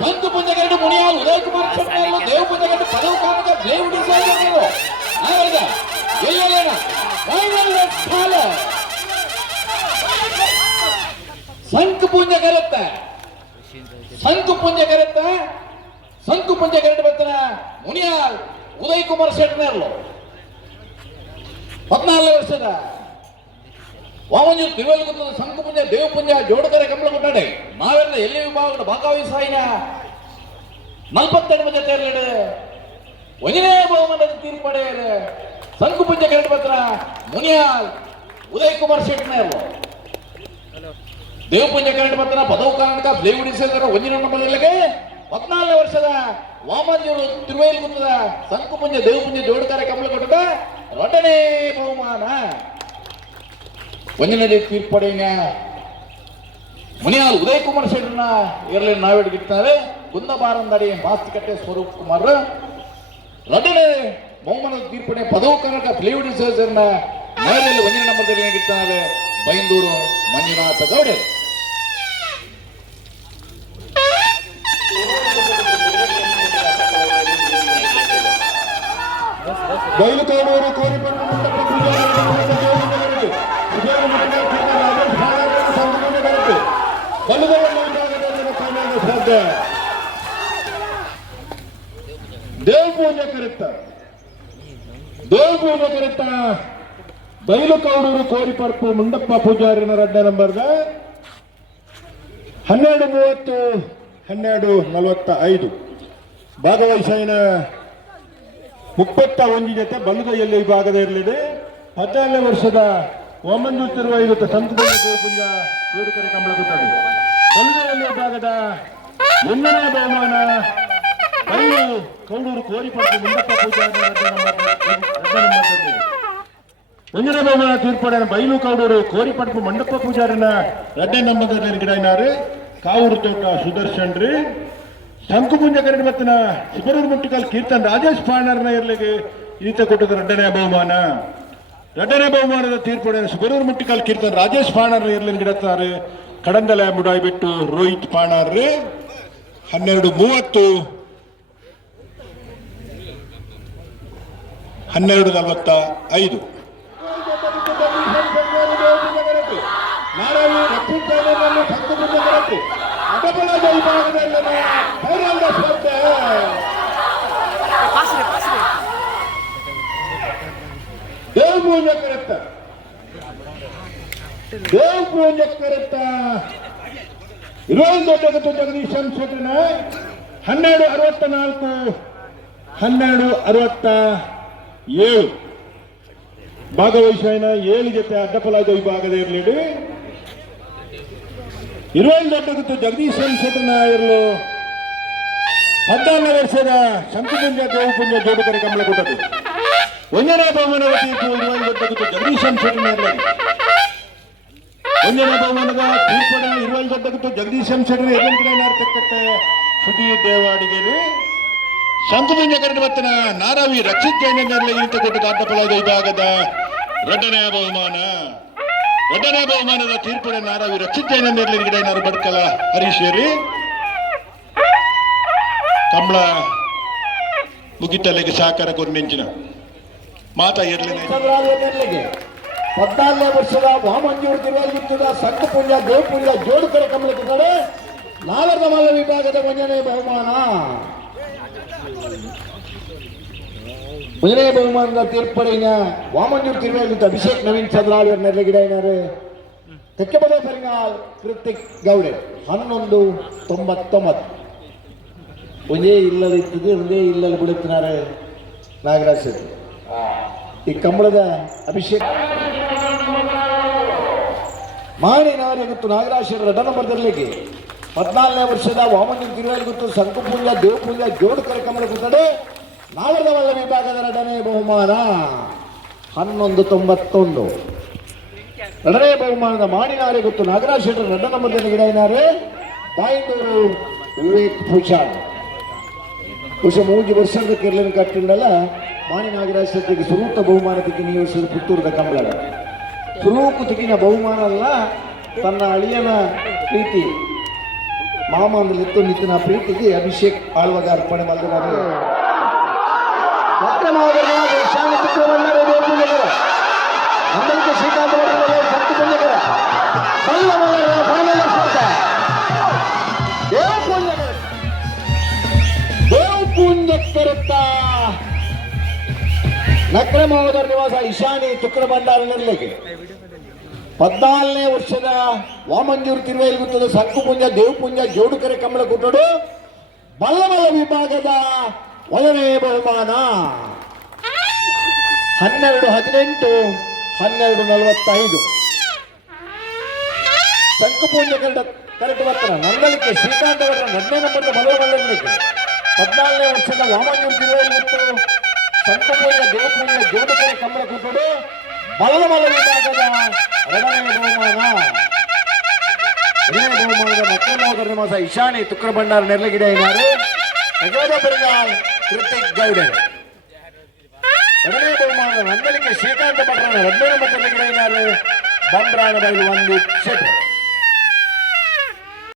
ಸಂತು ಪುಂಜಗರಡು ಮುನಿಯಾಲ್ ಉದಯ್ ಕುಮಾರ್ ಶೆಟ್ಟರ್ಲು ದೇವ್ ಪುಂಜಗರಡು ಪದವು ಕಾರಣಕ ದೇವ್ ಡಿಸೈಡ್ ಆಗ ಎಲ್ಲೇನ ಸಂಕು ಪುಂಜ ಕರೆತ್ತ ಸಂಕು ಪುಂಜ ಕರೆದು ಬರ್ತನ ಮುನಿಯಾಲ್ ಉದಯ್ ಕುಮಾರ್ ಶೆಟ್ಟರ್ಲು 14 ವರ್ಷದ ವಾಮಂಜು ತಿರುವಲ್ಗುತ್ತದ ಸಂಕು ಪುಂಜ ದೇವ್ ಪುಂಜ ಜೋಡಕರ ಕಂಬಳ ಕೊಟ್ಟಾಡೆ ಮಾವೆಲ್ಲ ಎಲ್ಲಿ ವಿಭಾಗದ ಭಾಗವಹಿಸಾಯಿನ 42 ಜೊತೆ ಇರಲಿಡೆ ಒಂಜನೇ ಬಹುಮಾನದ ತೀರ್ಪಡೆಯರು ಸಂಕು ಪುಂಜ ಕರೆದು ಬರ್ತರ ಮುನಿಯಾಲ್ ಉದಯ್ ಕುಮಾರ್ ಶೆಟ್ಟರ್ಲು ದೇವ್ ಪುಂಜ ಕರೆಂಟ್ ಬರ್ತಾನ ಪದವು ಕಾರಣಕ ದೇವ್ ಡಿಸೈಡ್ ಒಂದಿನ ನಂಬರ್ಗೆ 14 ವರ್ಷದ ವಾಮಂಜೂರು ತಿರುವೈಲ್ಗುತ್ತದ ಸಂಕು ಪುಂಜ ದೇವ್ ಪುಂಜ ಜೋಡಕರ ಕಂಬಳ ಕೊಟ್ಟದ 2ನೇ ಬಹುಮಾನ ಒಂದನೇ ತೀರ್ಪಡೆಯ ಮುನಿಯಾಲ್ ಉದಯ್ ಕುಮಾರ್ ಶೆಟ್ಟರ್ನ ಇರಲಿ ನಾವಿಡ್ಗಿರ್ತಾರೆ ಕುಂದಬಾರಂದಡಿ ಮಾಸ್ತಿಕಟ್ಟೆ ಸ್ವರೂಪ್ ಕುಮಾರ್ 2ನೇ ಬಹುಮಾನದ ತೀರ್ಪಡೆ ಪದವು ಕಾರಣಕ ಪ್ಲೇವ್ ಡಿಸೈಡರ್ನ ನಾವಿಲ್ಲಿ 1ನೇ ನಂಬರ್ದಲ್ಲಿ ನೀಡಿರ್ತಾರೆ ಬೈಂದೂರು ಮಂಜುನಾಥ ಗೌಡೆ. ಬೈಲುಕೋಡೂರು ಕೋರಿಪಟ್ಟು ದೇವ್ ಪೂಜೆ ಕರೆತ್ತ ಬೈಲುಕೋಡೂರು ಕೋರಿಪರ್ಪು ಮುಂಡಪ್ಪ ಪೂಜಾರಿನ 2ನೇ ನಂಬರ್ಗ 12:30 12:45 ಭಾಗವಹಿಸಾಯಿನ 31 ಜೊತೆ ಬಲಗೈಯಲ್ಲಿ ವಿಭಾಗದ ಇರಲಿದೆ. 14ನೇ ವರ್ಷದ ವಾಮಂಜು ತಿರುವೈಗುತ್ತ ಸಂತದ ಗೋಪುಂಜ ಜೋಡಕರೆ ಕಂಬಳ ಕೊಟ್ಟಾಡಿ ಬಲಗೈಯಲ್ಲಿ ವಿಭಾಗದ 1ನೇ ಬಹುಮಾನ ಬೈಲು ಕೌಡೂರು ಕೋರಿಪಟ್ಟು ಮುಂಡಪ್ಪ ಪೂಜಾರಿ 2ನೇ ನಂಬರ್ದಲ್ಲಿ 1ನೇ ಬಹುಮಾನ ತೀರ್ಪಡೆ ಬೈಲು ಕೌಡೂರು ಕೋರಿಪಟ್ಟು ಮಂಡಪ್ಪ ಪೂಜಾರಿನ 2ನೇ ನಂಬರ್ದಲ್ಲಿ ಗಿಡನಾರು ಕಾವೂರು ತೋಟ ಸುದರ್ಶನ್ ರೀ ಸಂಕು ಪುಂಜ ಕರೆಂಟ್ ಬರ್ತನ ಶಿಬರೂರು ಮುಟ್ಟಿಕಲ್ ಕೀರ್ತನ್ ರಾಜೇಶ್ ಪಾಣರ್ನ ಇರ್ಲಿಗೆ ಈತ ಕೊಟ್ಟದ 2ನೇ ಬಹುಮಾನ. 2ನೇ ಬಹುಮಾನದ ತೀರ್ಪಡೆ ಶಿಬರೂರು ಮುಟ್ಟಿಕಲ್ ಕೀರ್ತನ್ ರಾಜೇಶ್ ಪಾಣರ್ನ ಇರ್ಲಿ ಗಿಡತ್ತಾರೆ ಕಡಂದಲ ಮುಡಾಯಿ ಬಿಟ್ಟು ರೋಹಿತ್ ಪಾಣರ್ 12:30 12:45 ದೇವ್ ಪೂಜೆ ಕರೆತ್ತ 21 ಜಗದೀಶನ್ ಶೆಟ್ಟರ್ನ 12:64 12:67 ಭಾಗವಹಿಸಾಯಿನ 7 ಜೊತೆ ಅಡ್ಡಪಲಾದ ವಿಭಾಗದ ಇರಲಿ 21 ಜಗದೀಶನ್ ಶೆಟ್ಟರ್ನ ಇರಲು 14 ವರ್ಷದ ಶಂಕುಪುಂಜ ದೇವ್ ಪುಂಜ ಜೋಡಕರೆ ಕಂಬಳ ಕೊಟ್ಟದು 1ನೇ ಬಹುಮಾನದ ತೀರ್ಪು 21 ಜಗದೀಶನ್ ಶೆಟ್ಟರ್ನ ಇರಲಿ 1ನೇ ಬಹುಮಾನದ ತೀರ್ಪಡೆ 21 ಜಗದೀಶನ್ ಶೆಟ್ಟರ್ ಎಲ್ಲಿಂದ ಸುದ್ದಿ ದೇವಾಡಿಗೆರೆ ಶಂಕುಪುಂಜ ಕರೆಂಟ್ ಬರ್ತನ ನಾರಾವಿ ರಕ್ಷಿತ್ ಜೈನರ್ಲಿ ಇಂತ ಕೊಟ್ಟದ ಅಡ್ಡಪಲಾದ ವಿಭಾಗದ 2ನೇ ಬಹುಮಾನ 2ನೇ ಬಹುಮಾನದ ತೀರ್ಪಡೆ ನಾರಾವಿ ರಕ್ಷಿತ್ ಜೈನರ್ಲಿ ಗಿಡನಾರು ಬಡ್ಕಲ ಹರೀಶ್ವರಿ ಕಂಬಳ ಮುಗಿತಲ್ಲಿಗೆ ಸಾಕಾರ ಕೊರ್ಮೆಂಚಿನ ಮಾತಾ ಇರಲಿಲ್ಲ. 14ನೇ ವರ್ಷದ ವಾಮಂಜೂರು ತಿರುವಲ್ಗುತ್ತದ ಸಂಕು ಪುಂಜ ದೇವ್ ಪುಂಜ ಜೋಡಕರೆ ಕಂಬಳ ಕೊಟ್ಟಾರೆ 4ನೇ ಮಲ್ಲ ವಿಭಾಗದ 1ನೇ ಬಹುಮಾನ. 1ನೇ ಬಹುಮಾನದ ತೀರ್ಪಡೆಯ ವಾಮಂಜೂರು ತಿರುವಲ್ಗುತ್ತ ಅಭಿಷೇಕ್ ನವೀನ್ ಚಂದ್ರಾಳಿಯರ್ ನೆರಳಿಗಿಡನಾರು ತೆಕ್ಕೆಬದ ಪರಿಗಾಲ್ ಕೃತಿಕ್ ಗೌಡೆ 11:99 ಒಂದೇ ಇಲ್ಲದಿತ್ತು ಒಂದೇ ಇಲ್ಲಲ್ಲಿ ಬಿಡುತ್ತಿದ್ದಾರೆ ನಾಗರಾಜ್ ಶೆಟ್ಟಿ. ಈ ಕಂಬಳದ ಅಭಿಷೇಕ್ ಮಾಣಿನಾರಿ ಮತ್ತು ನಾಗರಾಜ್ ಶೆಟ್ಟಿ 2ನೇ ನಂಬರ್ದಲ್ಲಿಗೆ 14ನೇ ವರ್ಷದ ವಾಮಂಜೂರು ತಿರುವಲ್ಗುತ್ತು ಸಂಕು ಪುಂಜ ದೇವ್ ಪುಂಜ ಜೋಡಕರೆ ಕಂಬಳ ಕೊಟ್ಟರೆ 4ನೇ ಮಲ್ಲ ವಿಭಾಗದ 2ನೇ ಬಹುಮಾನ 11:91. 2ನೇ ಬಹುಮಾನದ ಮಾಣಿನಾರಿ ಮತ್ತು ನಾಗರಾಜ್ ಶೆಟ್ಟಿ 2ನೇ ನಂಬರ್ದಲ್ಲಿ ಗಿಡನಾರೆ ಬಾಯಿಂದೂರು ವಿವೇಕ್ ಭೂಷಣ್ ಬಹುಶಃ 3 ವರ್ಷದ ಕೆರಳಿನ ಕಟ್ಟಿಂಡಲ್ಲ ಮಾಣಿ ನಾಗರಾಜ್ ಶೆಟ್ಟಿಗೆ ಸ್ವರೂಪ ಬಹುಮಾನ ತೆಗಿ ನೀಡಿಸಿದ ಪುತ್ತೂರದ ಕಂಬಳ ಸ್ವರೂಪ ತೆಗಿನ ಬಹುಮಾನ ಅಲ್ಲ ತನ್ನ ಅಳಿಯನ ಪ್ರೀತಿ ಮಾಮಂದಲಿತ್ತು ನಿತ್ತಿನ ಪ್ರೀತಿಗೆ ಅಭಿಷೇಕ್ ಆಳ್ವಾಗ ಅರ್ಪಣೆ ಮಾಡಿದ್ದಾರೆ ಶಾಲೆ ಚಿತ್ರವಣ್ಣರ ದೇವಪುಂಜಕರ ಅಂಬಲಿಕೆ ಶ್ರೀಕಾಂತ ಸಂತ ಪುಂಜಕರ ದೇವಪುಂಜಕರತ್ತ ನಕ್ರ ಮಹೋದರ ನಿವಾಸ ಇಶಾನಿ ತುಕ್ರ ಭಂಡಾರ ನಿರ್ಲಿಕ್ಕೆ 14ನೇ ವರ್ಷದ ವಾಮಂಜೂರು ತಿರುವೈಗುತ್ತದ ಸಂಕುಪುಂಜ ದೇವಪುಂಜ ಜೋಡುಕೆರೆ ಕಂಬಳ ಕುಟ್ಟಡು ಬಲ್ಲಮಲ ವಿಭಾಗದ 1ನೇ ಬಹುಮಾನ 12-18 12-45 ಸಂಕುಪುಂಜ ಕರೆಕ್ಟ್ ಬರ್ತಾರ ನಂದಲಿಕ್ಕೆ ಶ್ರೀಕಾಂತ ಅವರ 2ನೇ ನಂಬರ್ನ ಬಲ್ಲಮಲ್ಲಕ್ಕೆ 14ನೇ ವರ್ಷದ ವಾಮಂಜೂರು ತಿರುವೈಗುತ್ತು ಸಂಕುಪುಂಜ ದೇವಪುಂಜ ಜೋಡುಕೆರೆ ಕಂಬಳ ಕುಟ್ಟಡು ಬಲ್ಲಮಲ ವಿಭಾಗದ 2ನೇ ಬಹುಮಾನದ ನಕ್ರಮೋದರ ನಿವಾಸ ಇಶಾನಿ ತುಕ್ರ ಭಂಡಾರ ನೆರಳಗಿಡ ಕೃತಿಕ್ ಗೌಡ 2ನೇ ಬಹುಮಾನ ನಂದಲಿಕೆ ಶ್ರೀಕಾಂತ ಭಟ್ರನ 2ನೇ ನಂಬರ್ ನೆರಳಗಿಡ ಬಂಬ್ರಾಣ ಬೈಲು 1 ಶೆಟ್ಟಿ